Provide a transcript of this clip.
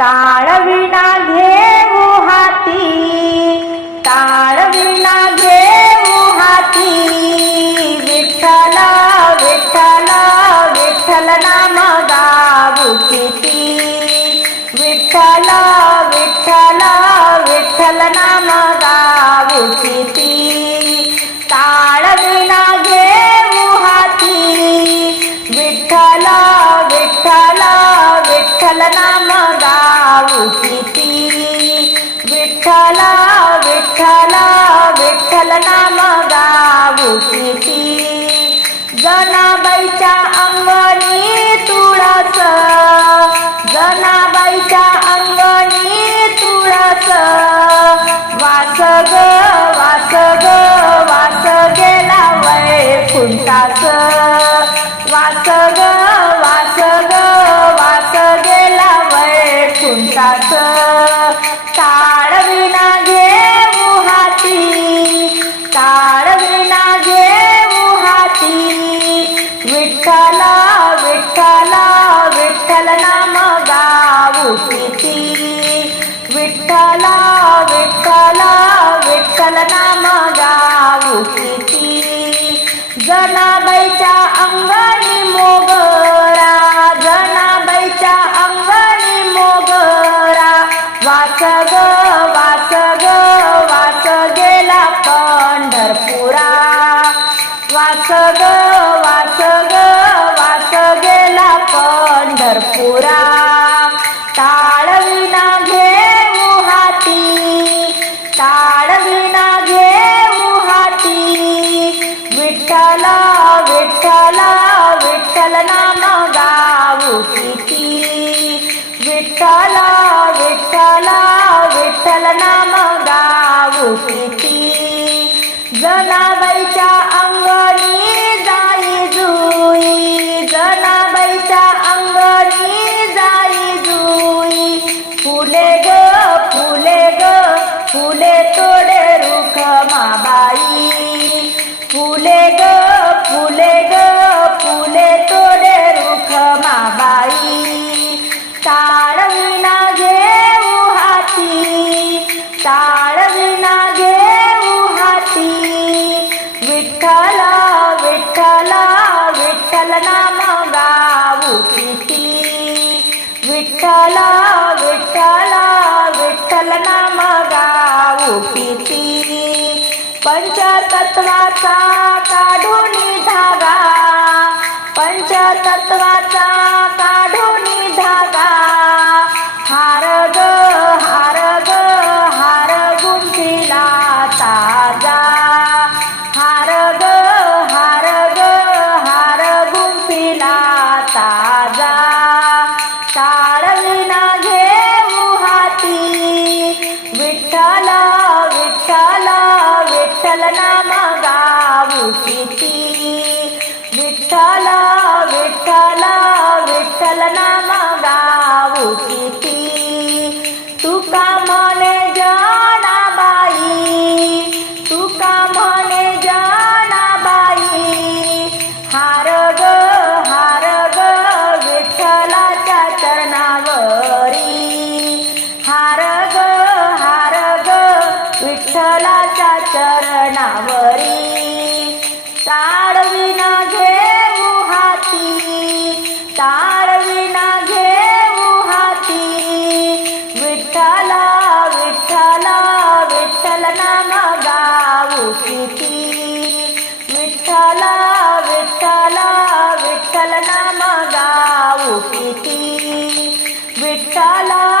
ताळविणा घेऊ हाती ताळविणा घेऊ हाती. विठ्ठल विठ्ठल विठ्ठल नाम गाऊ किती. विठ्ठल विठ्ठला विठ्ठल विठ्ठल नाम गाऊ किती जनाबाईच्या किती जनाबाईच्या अंगणी मोगरा जनाबाईच्या अंगणी मोगरा. वास ग वास ग वास गेला पंढरपुरा. वास वास ग गाऊ किती जनाबाईच्या अंगणी जाई जुई. जनाबाईच्या अंगणी जाई जुई. फुले ग फुले ग फुले तोडे विठ्ठल विठ्ठल विठ्ठल नाम गाऊ किती पंचतत्वाचा काढून धागा पंचतत्वाचा विठ्ठला विठ्ठला विठ्ठल नाम गाऊ किती. तुका म्हणे जनाबाई तुका म्हणे जनाबाई हार ग हार ग विठ्ठलाच्या चरणावरी. हार ग हार ग विठ्ठलाच्या चरणावरी. टाळ विना गाऊ किती विठ्ठला विठ्ठल नाम गाऊ किती विठ्ठला